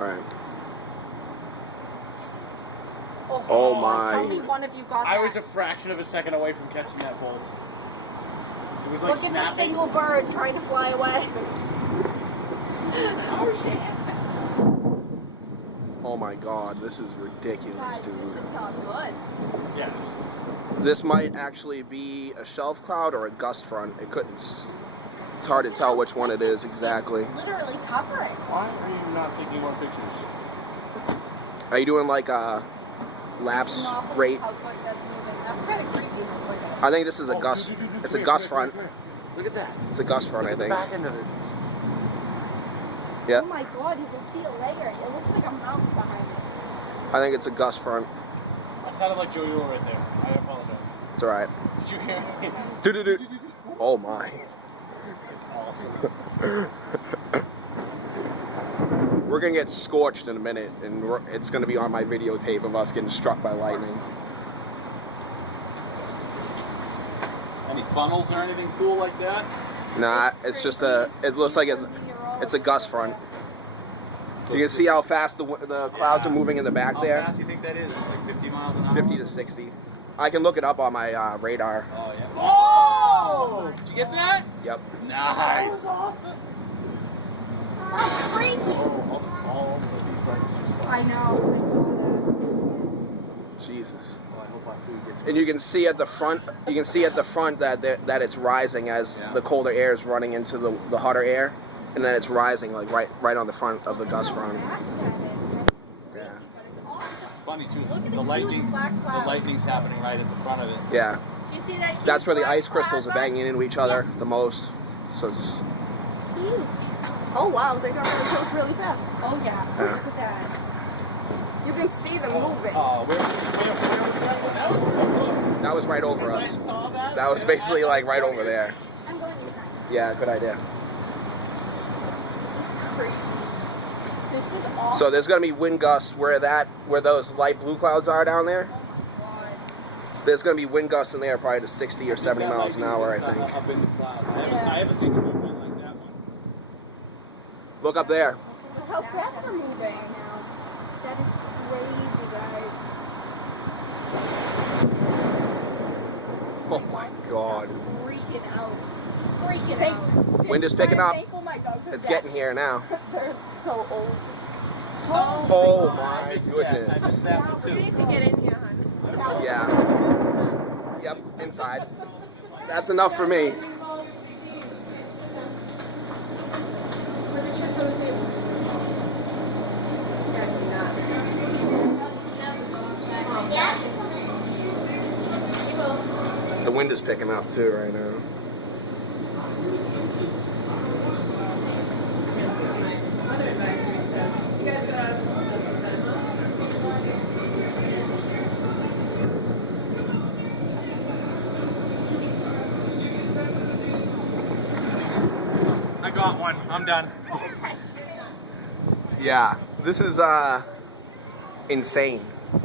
Alright. Oh my. Tell me one of you got that. I was a fraction of a second away from catching that bolt. It was like Look at the single bird trying to fly away. Oh shit. Oh my god, this is ridiculous, Guys, dude. this is not good. Yes. This might actually be a shelf cloud or a gust front. It's hard to tell which one it is exactly. It's literally covering. Why are you not taking more pictures? Are you doing like a lapse rate? How quick that's moving. That's kind of creepy how quick it is. I think this is a gust. It's a gust front. Look at that. It's a gust front, I think. Back end of it. Yep. Oh my god, you can see a layer. It looks like a mountain behind it. I think it's a gust front. That sounded like Joe Yule right there. I apologize. It's alright. Did you hear me? Do-do-do. Oh my. It's awesome. We're gonna get scorched in a minute, and it's gonna be on my videotape of us getting struck by lightning. Any funnels or anything cool like that? Nah, it's just it looks like it's a gust front. You can see how fast the clouds are moving in the back there. How fast do you think that is? Like 50 miles an hour? 50 to 60. I can look it up on my radar. Oh, yeah. Oh! Did you get that? Yep. Nice. That's freaky! All of these lights just I know, I saw Jesus. Well, I hope our food gets And you can see at the front. You can see at the front that it's rising as the colder air is running into the hotter air, and then it's rising like right on the front of the gust front. Yeah. It's funny too. Look at The the lightning. huge black cloud. The lightning's happening right at the front of it. Yeah. Do you see that huge That's where the black ice crystals are cloud? banging into each other the most. So it's. Huge. Oh wow, they got really close really fast. Oh yeah, Yeah. look at that. You can see them moving. Oh, where was that one? That was pretty close. That was right over I us. saw that. That was basically like right over there. I'm going to try. Yeah, good idea. This is crazy. This is awesome. So there's gonna be wind gusts where those light blue clouds are down there. Oh my god. There's gonna be wind gusts in there probably to 60 or 70 miles an hour, I think. Up in the cloud. Yeah. I haven't seen a movement like that one. Look up there. Look how fast they're moving now. That is crazy, guys. Oh my god. Freaking out. Freaking out. Wind is picking up. Thankful my dogs are It's deaf. getting here now. They're so old. Oh I my missed goodness. that. I missed that one We too. need to get in here, hon. Yeah. Yep, inside. That's enough for me. Put the chips on the table. The wind is picking up too right now. I got one. I'm done. Yeah, this is insane. Look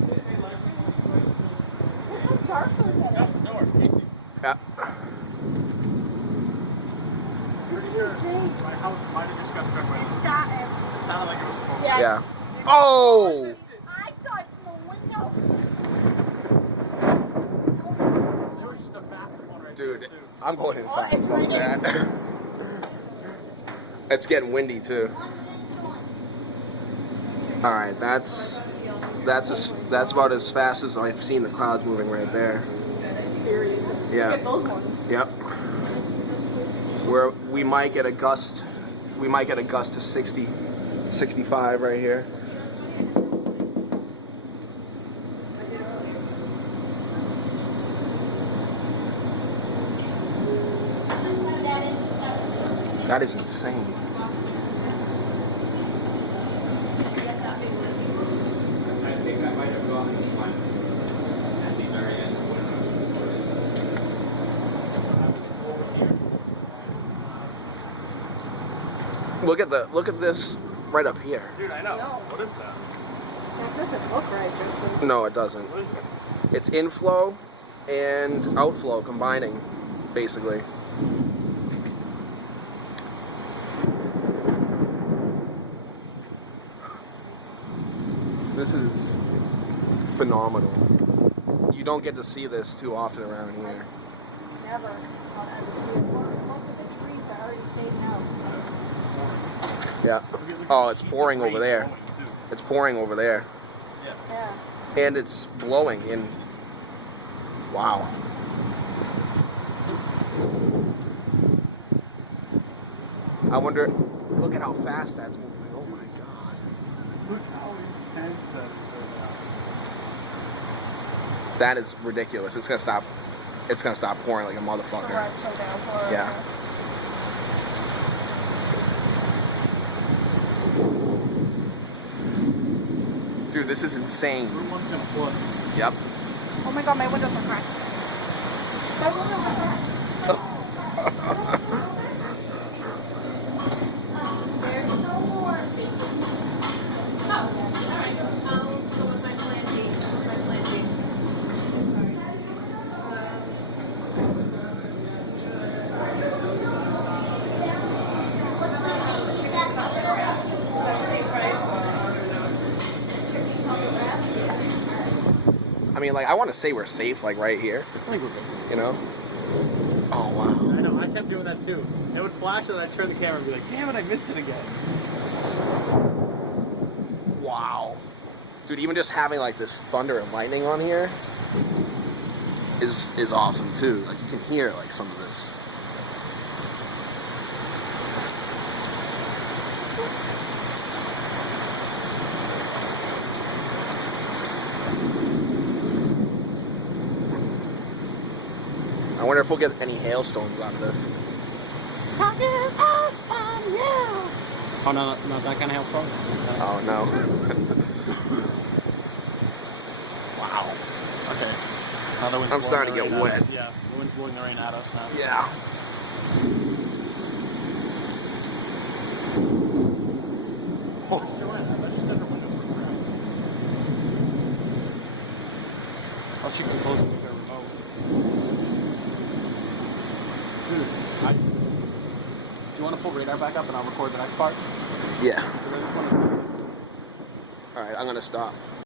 how sharp they're getting. That's the door. Easy. Yeah. Pretty sure my house might have just got struck by lightning. Satin. It sounded like it was close. Yeah. Oh! I saw it from the window. There was just a massive one right Dude, there, too. I'm going inside. it's Fuck raining. that. It's getting windy too. All right, that's about as fast as I've seen the clouds moving right there. Serious. Yeah. Get those ones. Yep. Where we might get a gust to 60, 65 right here. That is insane. I think I might have gone this one at the very end. Look at this right up here. Dude, I know. No. What is that? That doesn't look right, Justin. No, it doesn't. What is it? It's inflow and outflow combining, basically. This is phenomenal. You don't get to see this too often around here. Never. Most of the trees are already fading out. Yeah. Oh, it's pouring over there. It's pouring over there. Yeah. And it's blowing in. Wow. I wonder, look at how fast that's moving. Oh my God. Look how intense that is right now. That is ridiculous. It's gonna stop pouring like a motherfucker. Yeah. Dude, this is insane. Room 1's gonna flood. Yep. Oh my God, my windows are cracked. My windows are cracked. There's no more. Oh, alright. I'll go with my plan B. I mean, like, I want to say we're safe, like, right here. I think we're good. You know? Oh, wow. I know, I kept doing that too. It would flash and I'd turn the camera and be like, damn it, I missed it again. Wow. Dude, even just having, like, this thunder and lightning on here is awesome, too. Like, you can hear, like, some of this. I wonder if we'll get any hailstones out of this. Oh, no, not that kind of hailstorm? Oh, no. Wow. Okay. Now the wind's I'm blowing starting to the get rain at wet. us. Yeah, the wind's blowing the rain at us now. Yeah. Oh, Joanne, I thought you said her windows were cracked. Oh, she can close it with her remote. Dude, do you want to pull radar back up and I'll record the next part? Yeah. Because I just want to... All right, I'm going to stop.